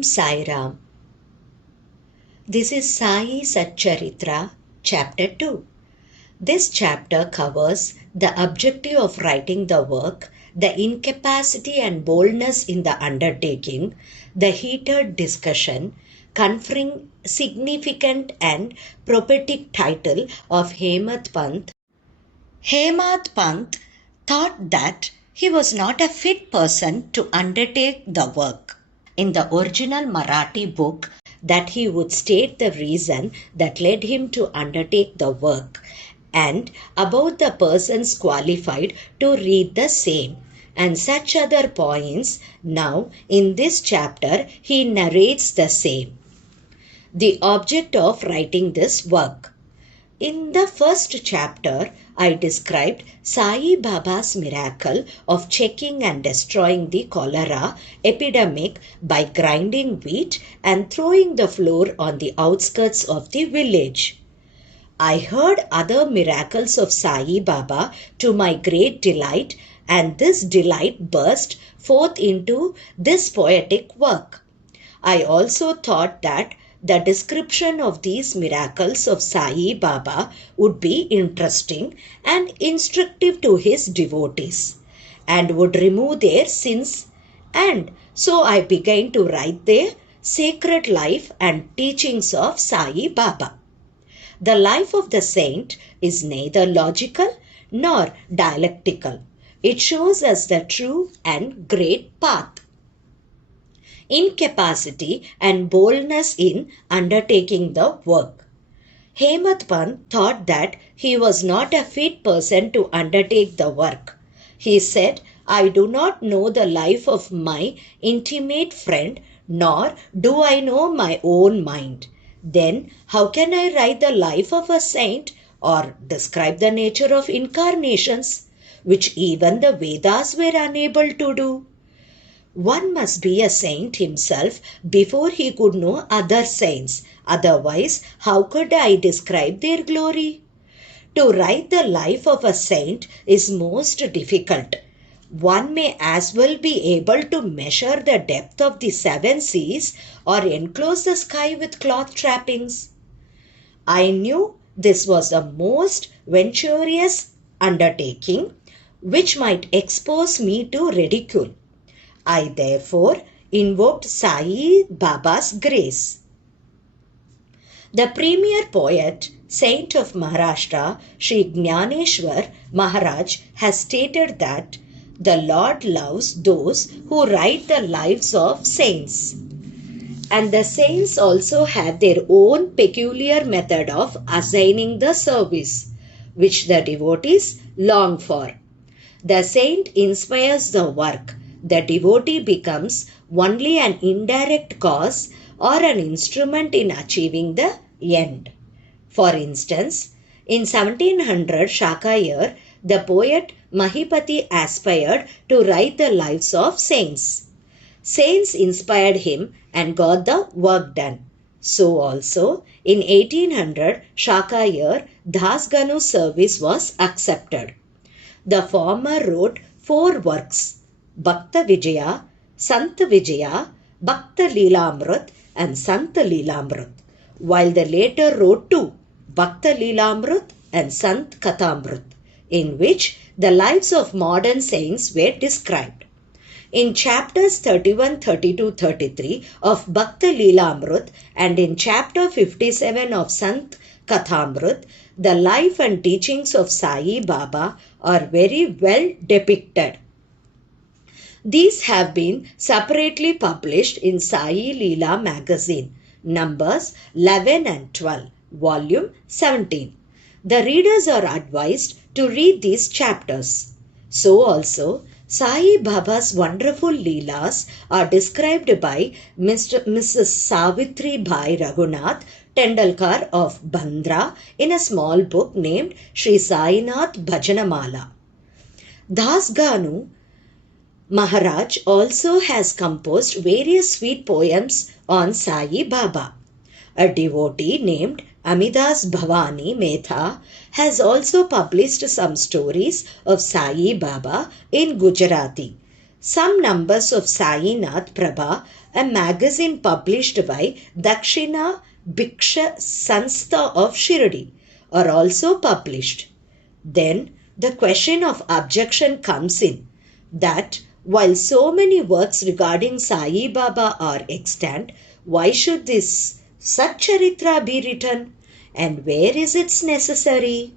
Om Sai Ram. This is Sai Satcharitra, Chapter 2. This chapter covers the objective of writing the work, the incapacity and boldness in the undertaking, the heated discussion, conferring significant and prophetic title of Hemadpant. Hemadpant thought that he was not a fit person to undertake the work. In the original Marathi book, that he would state the reason that led him to undertake the work and about the persons qualified to read the same and such other points. Now in this chapter he narrates the same. The object of writing this work. In the first chapter, I described Sai Baba's miracle of checking and destroying the cholera epidemic by grinding wheat and throwing the flour on the outskirts of the village. I heard other miracles of Sai Baba to my great delight, and this delight burst forth into this poetic work. I also thought that the description of these miracles of Sai Baba would be interesting and instructive to his devotees and would remove their sins, and so I began to write their sacred life and teachings of Sai Baba. The life of the saint is neither logical nor dialectical. It shows us the true and great path. Incapacity and boldness in undertaking the work. Hemadpant thought that he was not a fit person to undertake the work. He said, I do not know the life of my intimate friend, nor do I know my own mind. Then how can I write the life of a saint or describe the nature of incarnations, which even the Vedas were unable to do? One must be a saint himself before he could know other saints. Otherwise, how could I describe their glory? To write the life of a saint is most difficult. One may as well be able to measure the depth of the seven seas or enclose the sky with cloth trappings. I knew this was a most venturous undertaking which might expose me to ridicule. I therefore invoked Sai Baba's grace. The premier poet, saint of Maharashtra, Shri Jnaneshwar Maharaj has stated that the Lord loves those who write the lives of saints. And the saints also have their own peculiar method of assigning the service, which the devotees long for. The saint inspires the work. The devotee becomes only an indirect cause or an instrument in achieving the end. For instance, in 1700 Shaka year, the poet Mahipati aspired to write the lives of saints. Saints inspired him and got the work done. So also, in 1800 Shaka year, Das Ganu's service was accepted. The former wrote 4 works: Bhakta Vijaya, Sant Vijaya, Bhakta Leelamrut and Sant Leelamrut, while the later wrote 2, Bhakta Leelamrut and Sant Kathamrut, in which the lives of modern saints were described. In chapters 31, 32, 33 of Bhakta Leelamrut and in chapter 57 of Sant Kathamrut, the life and teachings of Sai Baba are very well depicted. These have been separately published in Sai Leela magazine, numbers 11 and 12, volume 17. The readers are advised to read these chapters. So also, Sai Baba's wonderful Leelas are described by Mrs. Savitri Bhai Raghunath Tendulkar of Bandra in a small book named Shri Sainath Bhajanamala. Das Ganu Maharaj also has composed various sweet poems on Sai Baba. A devotee named Amidas Bhavani Metha has also published some stories of Sai Baba in Gujarati. Some numbers of Sainath Prabha, a magazine published by Dakshina Bhiksha Sanstha of Shirdi, are also published. Then the question of objection comes in that while so many works regarding Sai Baba are extant, why should this Satcharitra be written? And where is it necessary?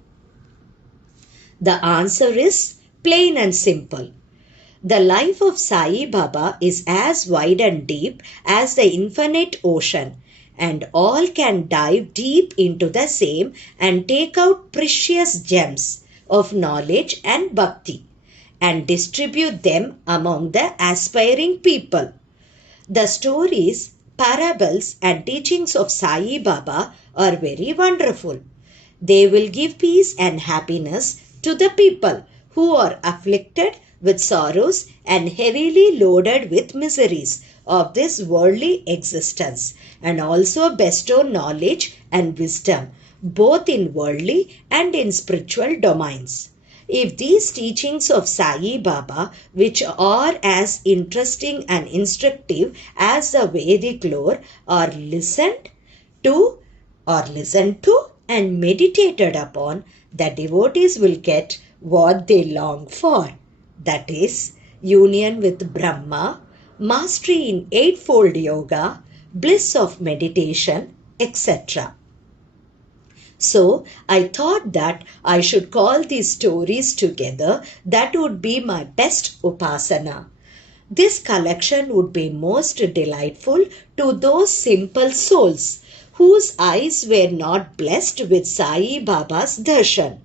The answer is plain and simple. The life of Sai Baba is as wide and deep as the infinite ocean, and all can dive deep into the same and take out precious gems of knowledge and bhakti and distribute them among the aspiring people. The stories, parables and teachings of Sai Baba are very wonderful. They will give peace and happiness to the people who are afflicted with sorrows and heavily loaded with miseries of this worldly existence, and also bestow knowledge and wisdom both in worldly and in spiritual domains. If these teachings of Sai Baba, which are as interesting and instructive as the Vedic lore, are listened to and meditated upon, the devotees will get what they long for. That is, union with Brahma, mastery in eightfold yoga, bliss of meditation, etc. So I thought that I should call these stories together. That would be my best upasana. This collection would be most delightful to those simple souls whose eyes were not blessed with Sai Baba's darshan.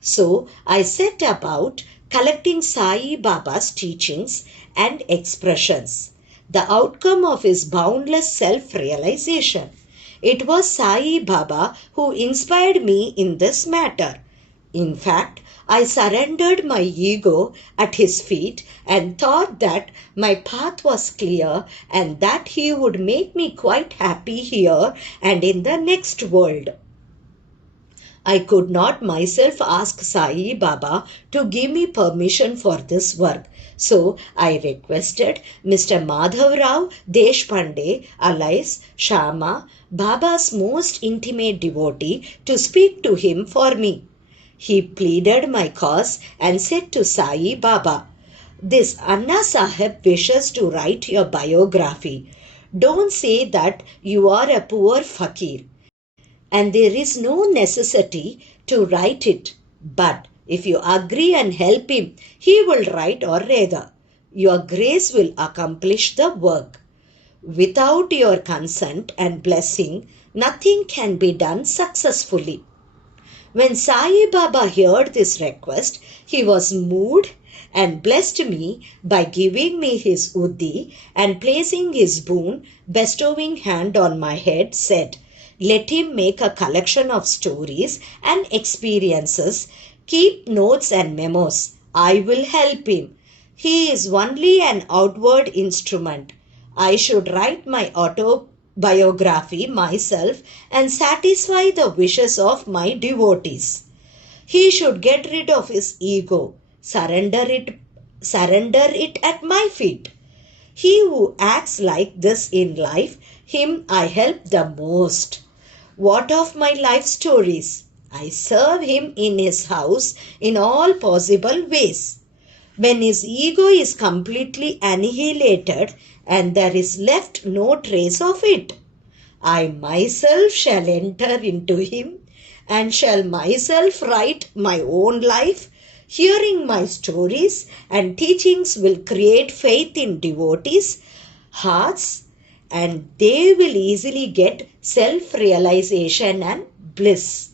So I set about collecting Sai Baba's teachings and expressions, the outcome of his boundless self-realization. It was Sai Baba who inspired me in this matter. In fact, I surrendered my ego at his feet and thought that my path was clear and that he would make me quite happy here and in the next world. I could not myself ask Sai Baba to give me permission for this work. So I requested Mr. Madhav Rao Deshpande, alias Shama, Baba's most intimate devotee, to speak to him for me. He pleaded my cause and said to Sai Baba, "This Anna Sahib wishes to write your biography. Don't say that you are a poor fakir. And there is no necessity to write it. But if you agree and help him, he will write, or rather, your grace will accomplish the work. Without your consent and blessing, nothing can be done successfully." When Sai Baba heard this request, he was moved and blessed me by giving me his uddhi and placing his boon, bestowing hand on my head, said, "Let him make a collection of stories and experiences. Keep notes and memos. I will help him. He is only an outward instrument. I should write my autobiography myself and satisfy the wishes of my devotees. He should get rid of his ego, surrender it at my feet. He who acts like this in life, him I help the most. What of my life stories? I serve him in his house in all possible ways. When his ego is completely annihilated and there is left no trace of it, I myself shall enter into him and shall myself write my own life. Hearing my stories and teachings will create faith in devotees' hearts, and they will easily get self-realization and bliss.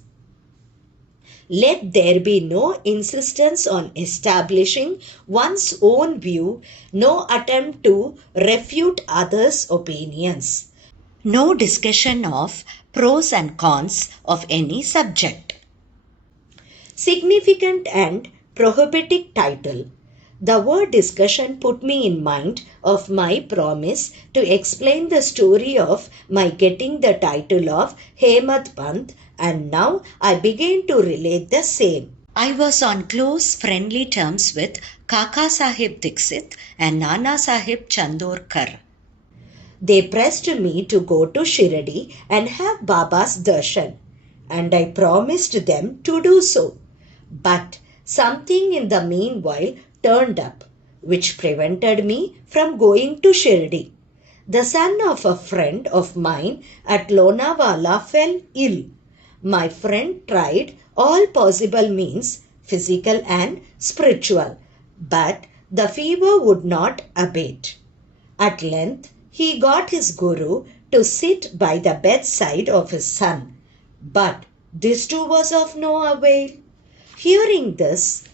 Let there be no insistence on establishing one's own view, no attempt to refute others' opinions, no discussion of pros and cons of any subject." Significant and prophetic title. The word discussion put me in mind of my promise to explain the story of my getting the title of Hemadpant, and now I begin to relate the same. I was on close friendly terms with Kaka Sahib Dixit and Nana Sahib Chandorkar. They pressed me to go to Shiradi and have Baba's darshan, and I promised them to do so. But something in the meanwhile turned up, which prevented me from going to Shirdi. The son of a friend of mine at Lonavala fell ill. My friend tried all possible means, physical and spiritual, but the fever would not abate. At length, he got his guru to sit by the bedside of his son, but this too was of no avail. Hearing this,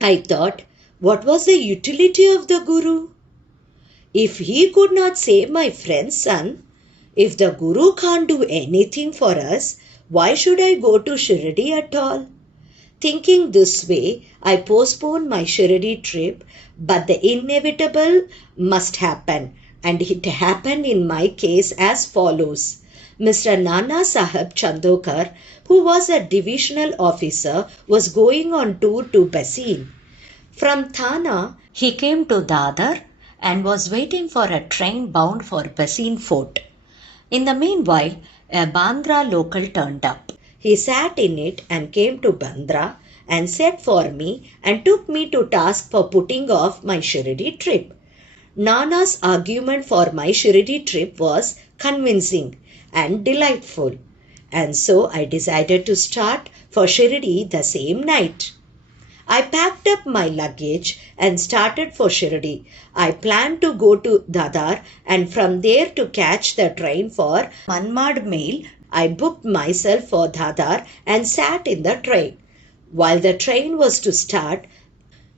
I thought, what was the utility of the guru? If he could not save my friend's son, if the guru can't do anything for us, why should I go to Shirdi at all? Thinking this way, I postponed my Shirdi trip, but the inevitable must happen, and it happened in my case as follows. Mr. Nana Sahib Chandokar, who was a divisional officer, was going on tour to Bassein. From Thana, he came to Dadar and was waiting for a train bound for Bassein Fort. In the meanwhile, a Bandra local turned up. He sat in it and came to Bandra and sent for me and took me to task for putting off my Shirdi trip. Nana's argument for my Shirdi trip was convincing and delightful, and so I decided to start for Shirdi the same night. I packed up my luggage and started for Shirdi. I planned to go to Dadar and from there to catch the train for Manmad Mail. I booked myself for Dadar and sat in the train. While the train was to start,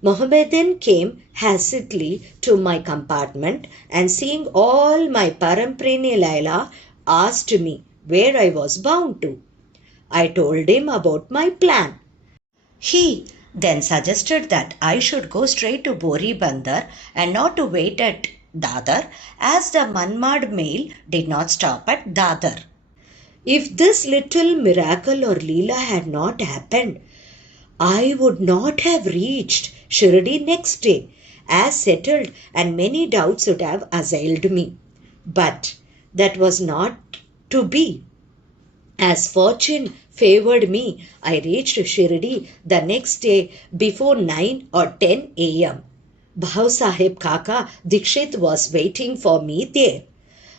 Mohammedan came hastily to my compartment and seeing all my Paramprini Laila asked me where I was bound to. I told him about my plan. He then suggested that I should go straight to Bori Bandar and not to wait at Dadar as the Manmad mail did not stop at Dadar. If this little miracle or Leela had not happened, I would not have reached Shirdi next day as settled and many doubts would have assailed me. But that was not to be. As fortune favored me, I reached Shirdi the next day before 9 or 10 a.m. Bhau Sahib Kaka Dikshit was waiting for me there.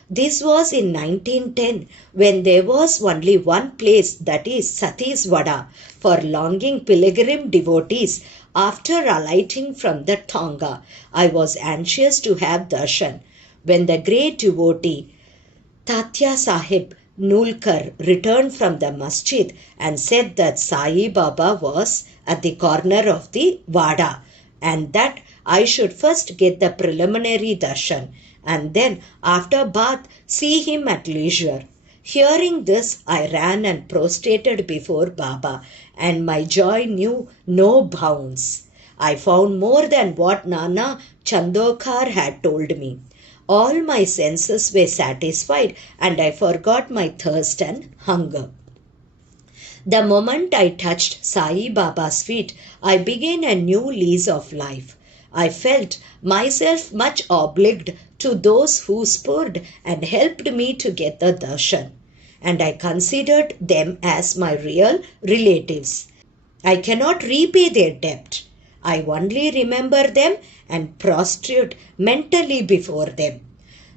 This was in 1910 when there was only one place, that is Satiswada, for longing pilgrim devotees after alighting from the Tonga. I was anxious to have darshan. When the great devotee Tatya Sahib Nulkar returned from the masjid and said that Sai Baba was at the corner of the Vada and that I should first get the preliminary darshan and then after bath see him at leisure. Hearing this, I ran and prostrated before Baba and my joy knew no bounds. I found more than what Nana Chandokar had told me. All my senses were satisfied and I forgot my thirst and hunger. The moment I touched Sai Baba's feet, I began a new lease of life. I felt myself much obliged to those who spurred and helped me to get the darshan, and I considered them as my real relatives. I cannot repay their debt. I only remember them and prostrate mentally before them.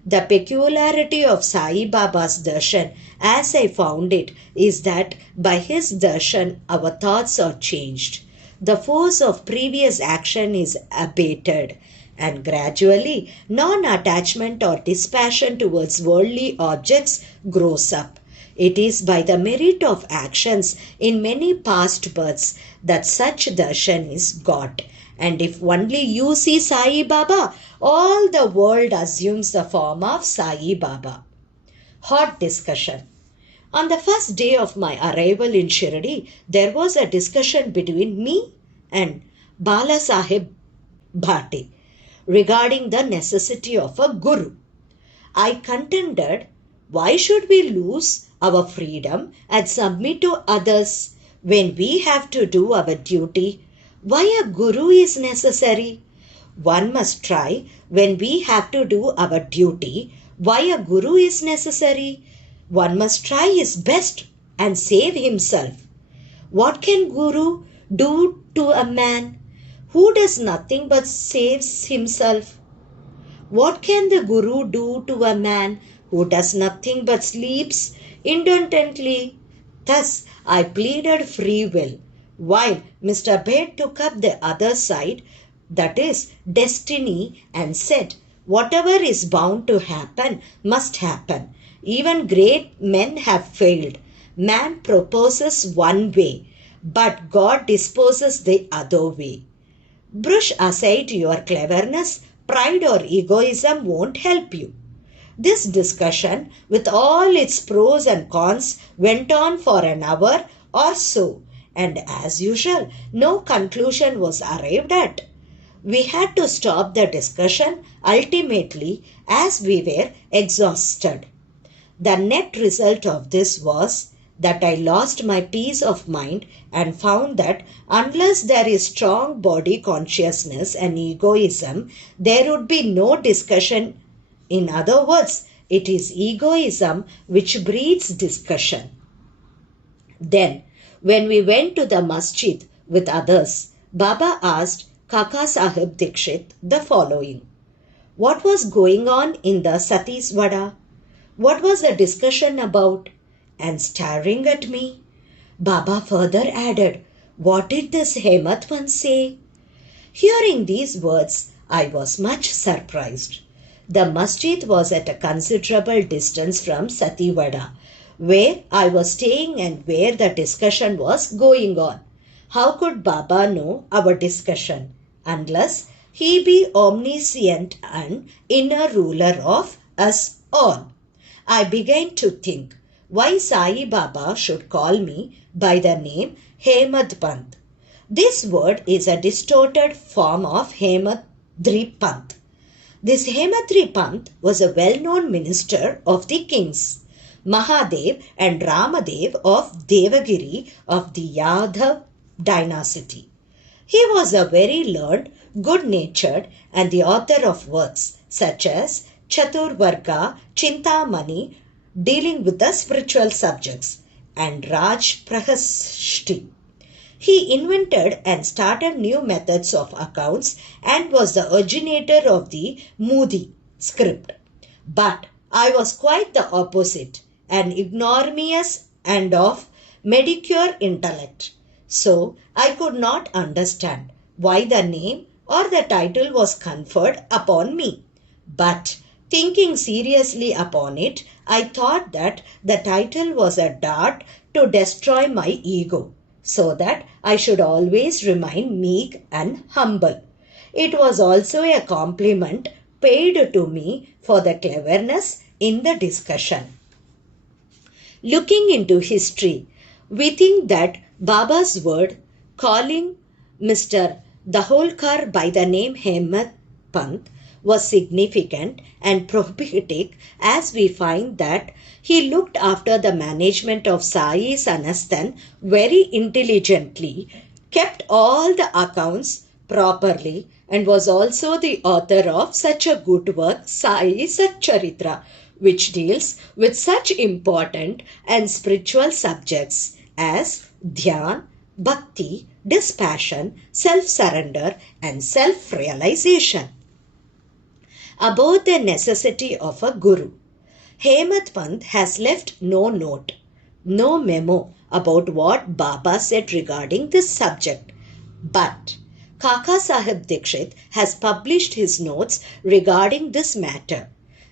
The peculiarity of Sai Baba's darshan, as I found it, is that by his darshan our thoughts are changed. The force of previous action is abated, and gradually non-attachment or dispassion towards worldly objects grows up. It is by the merit of actions in many past births that such darshan is got. And if only you see Sai Baba, all the world assumes the form of Sai Baba. Hot discussion. On the first day of my arrival in Shirdi, there was a discussion between me and Bala Sahib Bhati regarding the necessity of a guru. I contended, why should we lose our freedom and submit to others When we have to do our duty, why a guru is necessary? One must try when we have to do our duty, why a guru is necessary? One must try his best and save himself. What can guru do to a man who does nothing but saves himself? What can the guru do to a man who does nothing but sleeps indolently? Thus I pleaded free will, while Mr. Bed took up the other side, that is, destiny, and said, whatever is bound to happen must happen. Even great men have failed. Man proposes one way, but God disposes the other way. Brush aside your cleverness, pride or egoism won't help you. This discussion, with all its pros and cons, went on for an hour or so, and as usual, no conclusion was arrived at. We had to stop the discussion ultimately as we were exhausted. The net result of this was that I lost my peace of mind and found that unless there is strong body consciousness and egoism, there would be no discussion. In other words, it is egoism which breeds discussion. Then, when we went to the masjid with others, Baba asked Kaka Sahib Dikshit the following. What was going on in the Satiswada? What was the discussion about? And staring at me, Baba further added, what did this Hemadpant say? Hearing these words, I was much surprised. The masjid was at a considerable distance from Sativada, where I was staying and where the discussion was going on. How could Baba know our discussion, unless he be omniscient and inner ruler of us all? I began to think why Sai Baba should call me by the name Hemadpant. This word is a distorted form of Hemadripant. This Hemadripant was a well-known minister of the kings, Mahadev and Ramadev of Devagiri of the Yadav dynasty. He was a very learned, good-natured and the author of works such as Chaturvarga, Chintamani, dealing with the spiritual subjects, and Raj Prahashti. He invented and started new methods of accounts and was the originator of the Moody script. But I was quite the opposite, an ignominious and of mediocre intellect. So I could not understand why the name or the title was conferred upon me. But thinking seriously upon it, I thought that the title was a dart to destroy my ego, so that I should always remain meek and humble. It was also a compliment paid to me for the cleverness in the discussion. Looking into history, we think that Baba's word calling Mr. Daholkar by the name Hemadpant was significant and prophetic, as we find that he looked after the management of Sai Sanasthan very intelligently, kept all the accounts properly, and was also the author of such a good work, Sai Satcharitra, which deals with such important and spiritual subjects as Dhyan, Bhakti, dispassion, self-surrender, and self-realization. About the necessity of a guru, Hemadpant has left no note, no memo about what Baba said regarding this subject. But Kaka Sahib Dikshit has published his notes regarding this matter.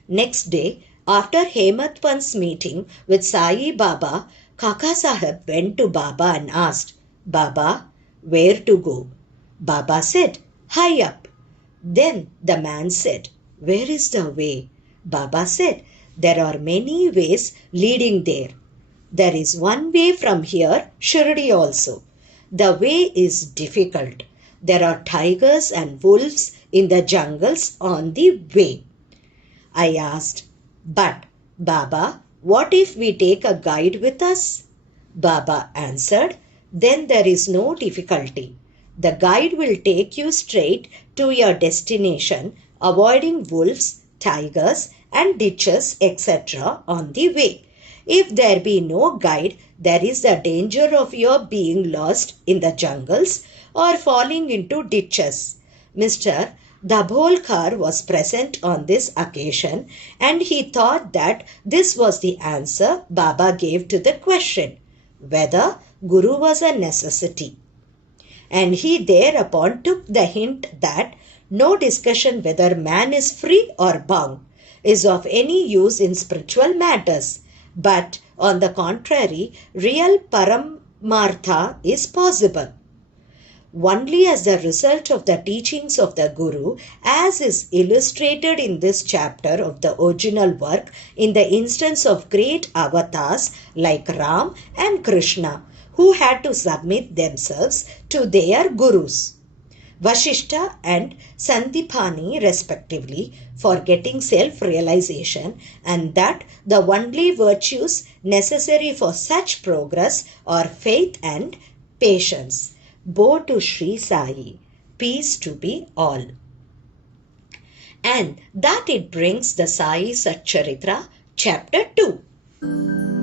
Next day, after Hemadpant's meeting with Sai Baba, Kaka Sahib went to Baba and asked, Baba, where to go? Baba said, high up. Then the man said, where is the way? Baba said, there are many ways leading there. There is one way from here, Shirdi also. The way is difficult. There are tigers and wolves in the jungles on the way. I asked, but Baba, what if we take a guide with us? Baba answered, then there is no difficulty. The guide will take you straight to your destination, avoiding wolves, tigers, and ditches, etc. on the way. If there be no guide, there is the danger of your being lost in the jungles or falling into ditches. Mr. Dabholkar was present on this occasion, and he thought that this was the answer Baba gave to the question, whether Guru was a necessity. And he thereupon took the hint that no discussion whether man is free or bound is of any use in spiritual matters, but on the contrary, real Paramartha is possible only as the result of the teachings of the Guru, as is illustrated in this chapter of the original work in the instance of great avatars like Ram and Krishna, who had to submit themselves to their Gurus, Vashishta and Sandipani respectively, for getting self-realization, and that the only virtues necessary for such progress are faith and patience. Bow to Sri Sai. Peace to be all. And that it brings the Sai Satcharitra chapter 2.